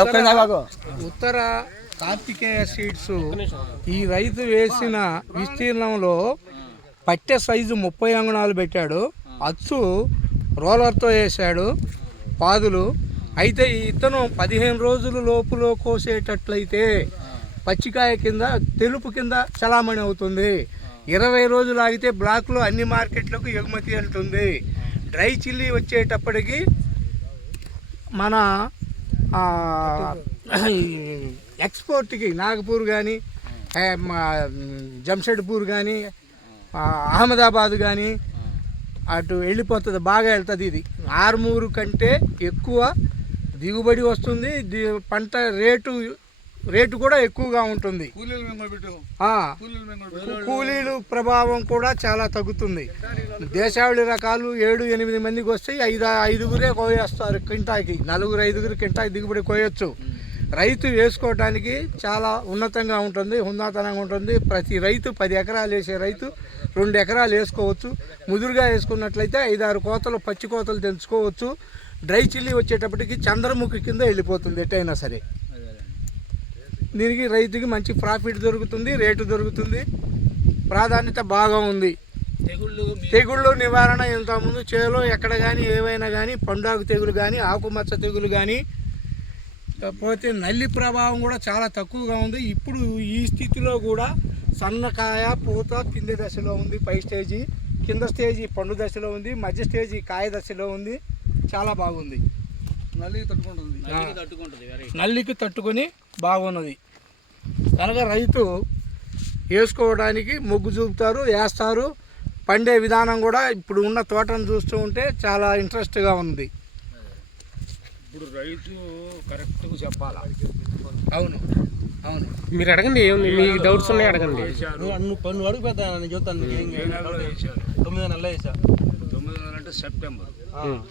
ఉత్తర ఉత్తర Karthikeya seeds ఈ రైతు వేసిన విస్తీర్ణంలో పట్టె సైజు ముప్పై అంగుళాలు పెట్టాడు. అచ్చు రోలర్తో వేసాడు పాదులు. అయితే ఈ ఇత్తనం పదిహేను రోజుల లోపులో కోసేటట్లయితే పచ్చికాయ కింద తెలుపు కింద చలామణి అవుతుంది. ఇరవై రోజులు ఆగితే బ్లాక్లో అన్ని మార్కెట్లకు ఎగుమతి వెళ్తుంది డ్రై చిల్లీ వచ్చేటప్పటికి మన ఈ ఎక్స్పోర్ట్కి నాగపూర్ కానీ జంషెడ్పూర్ కానీ అహ్మదాబాద్ కానీ అటు వెళ్ళిపోతుంది బాగా వెళ్తుంది ఇది. ఆరుమూరు కంటే ఎక్కువ దిగుబడి వస్తుంది. పంట రేటు రేటు కూడా ఎక్కువగా ఉంటుంది. కూలీలు ప్రభావం కూడా చాలా తగ్గుతుంది. దేశావళి రకాలు ఏడు ఎనిమిది మందికి వస్తాయి ఐదు ఐదుగురే కోయేస్తారు కింటాకి నలుగురు ఐదుగురు కింటాకి దిగుబడి కోయొచ్చు. రైతు వేసుకోవడానికి చాలా ఉన్నతంగా ఉంటుంది ఉన్నతంగా ఉంటుంది. ప్రతి రైతు పది ఎకరాలు వేసే రైతు రెండు ఎకరాలు వేసుకోవచ్చు. ముదురుగా వేసుకున్నట్లయితే ఐదారు కోతలు పచ్చి కోతలు తెంచుకోవచ్చు డ్రై చిల్లీ వచ్చేటప్పటికి చంద్రముఖి కింద వెళ్ళిపోతుంది ఎట్టయినా సరే. దీనికి రైతుకి మంచి ప్రాఫిట్ దొరుకుతుంది రేటు దొరుకుతుంది ప్రాధాన్యత బాగా ఉంది. తెగుళ్ళు తెగుళ్ళు నివారణ ఇంతకుముందు చేలో ఎక్కడ కానీ ఏవైనా కానీ పండాకు తెగులు కానీ ఆకుమచ్చ తెగులు కానీ పోతే నల్లి ప్రభావం కూడా చాలా తక్కువగా ఉంది. ఇప్పుడు ఈ స్థితిలో కూడా సన్నకాయ పూత కింద దశలో ఉంది పై స్టేజీ కింద స్టేజీ పండు దశలో ఉంది మధ్య స్టేజీ కాయ దశలో ఉంది. చాలా బాగుంది. నల్లికి తట్టుకుంటుంది. నల్లికి తట్టుకొని బాగున్నది. కనుక రైతు వేసుకోవడానికి మొగ్గు చూపుతారు వేస్తారు. పండే విధానం కూడా ఇప్పుడు ఉన్న తోటను చూస్తూ ఉంటే చాలా ఇంట్రెస్ట్గా ఉంది. ఇప్పుడు రైతు కరెక్ట్గా చెప్పాలా? అవును అవును. మీరు అడగండి మీ డౌట్స్ ఉన్నాయి అడగండి. నువ్వు నువ్వు అడుగు పెద్ద నేను వేశారు. తొమ్మిదో నెలలో వేసా తొమ్మిది నెలలు అంటే సెప్టెంబర్.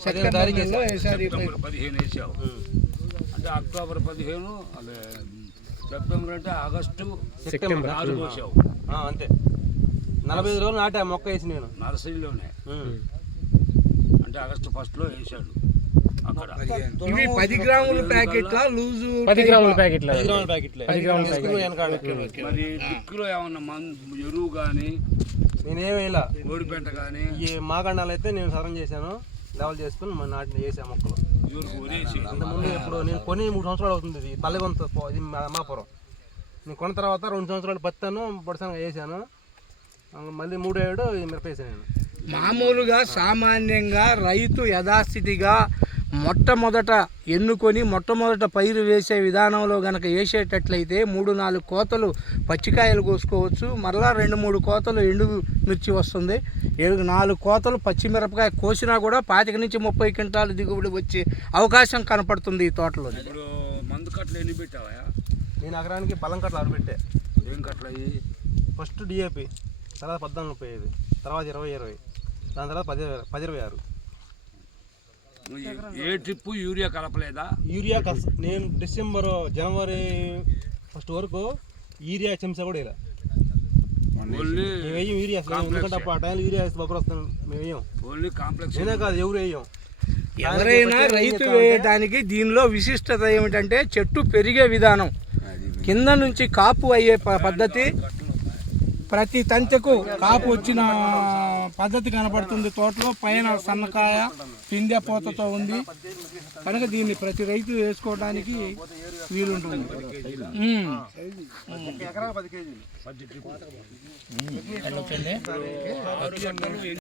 సెప్టెంబర్ పదిహేను వేసావు అంటే అక్టోబర్ పదిహేను అదే సెప్టెంబర్ అంటే ఆగస్టు సెప్టెంబర్. నాలుగు వేసావు ఆ, అంతే. నలభై ఐదు రోజులు నాటే మొక్క వేసి నేను. నర్సరీలోనే. అంటే ఆగస్టు ఫస్ట్లో వేసాడు అక్కడ. ఇవి పది గ్రాముల ప్యాకెట్ల? లూజు పది గ్రాముల ప్యాకెట్లు? పది గ్రాముల ప్యాకెట్లే. పది గ్రాముల వేసుకుని వెనకాడ మరి దిక్కులో ఏమన్నా మందు ఎరువు కానీ నేనేం వేయలా? ఓడిపెంట కానీ ఈ మాగండాలు అయితే నేను సరం చేశాను. లెవెల్ చేసుకుని మన నాటి వేసా మొక్కలు. అంతకుముందు ఇప్పుడు నేను కొని మూడు సంవత్సరాలు అవుతుంది ఇది. పల్లెగొంత ఇది మా- అమ్మాపురం. నేను కొన్న తర్వాత రెండు సంవత్సరాలు పత్తాను పొడిసాను వేసాను. మళ్ళీ మూడు ఏడు మిరప వేసాను నేను. మామూలుగా సామాన్యంగా రైతు యథాస్థితిగా మొట్టమొదట ఎన్నుకొని మొట్టమొదట పైరు వేసే విధానంలో గనక వేసేటట్లయితే మూడు నాలుగు కోతలు పచ్చికాయలు కోసుకోవచ్చు. మరలా రెండు మూడు కోతలు ఎండు మిర్చి వస్తుంది. ఏడు నాలుగు కోతలు పచ్చిమిరపకాయ కోసినా కూడా పాతిక నుంచి ముప్పై క్వింటాలు దిగుబడి వచ్చే అవకాశం కనపడుతుంది ఈ తోటలో మందు కట్టలు ఎన్ని పెట్టావా నేను ఎకరానికి బలం కట్టలు ఆరబెట్టే ఏం కట్టలు ఫస్ట్ డిఏపి తర్వాత పద్నాలుగు ముప్పై ఐదు తర్వాత ఇరవై ఇరవై దాని తర్వాత పది పది ఇరవై ఆరు. ఏ ట్రిప్పు యూరియా కలపలేదా? యూరియా కస్ నేను డిసెంబర్ జనవరి ఫస్ట్ వరకు యూరియా చెంచా కూడా ఇలా ఓన్లీ మేము యూరియా ఎందుకంటే అప్పుడు ఆ టైంలో యూరియా వేస్తే బొబ్బరు వస్తాను మేము వేయం. Only complex. నేనే కాదు ఎవరు వేయం? ఎవరైనా రైతు వేయడానికి దీనిలో విశిష్టత ఏమిటంటే చెట్టు పెరిగే విధానం. కింద నుంచి కాపు అయ్యే ప- పద్ధతి ప్రతి తంతెకు కాపు వచ్చిన పద్ధతి కనపడుతుంది తోటలో. పైన సన్నకాయ పిందె పోతతో ఉంది. కనుక దీన్ని ప్రతి రైతు వేసుకోవడానికి వీలుంటుంది.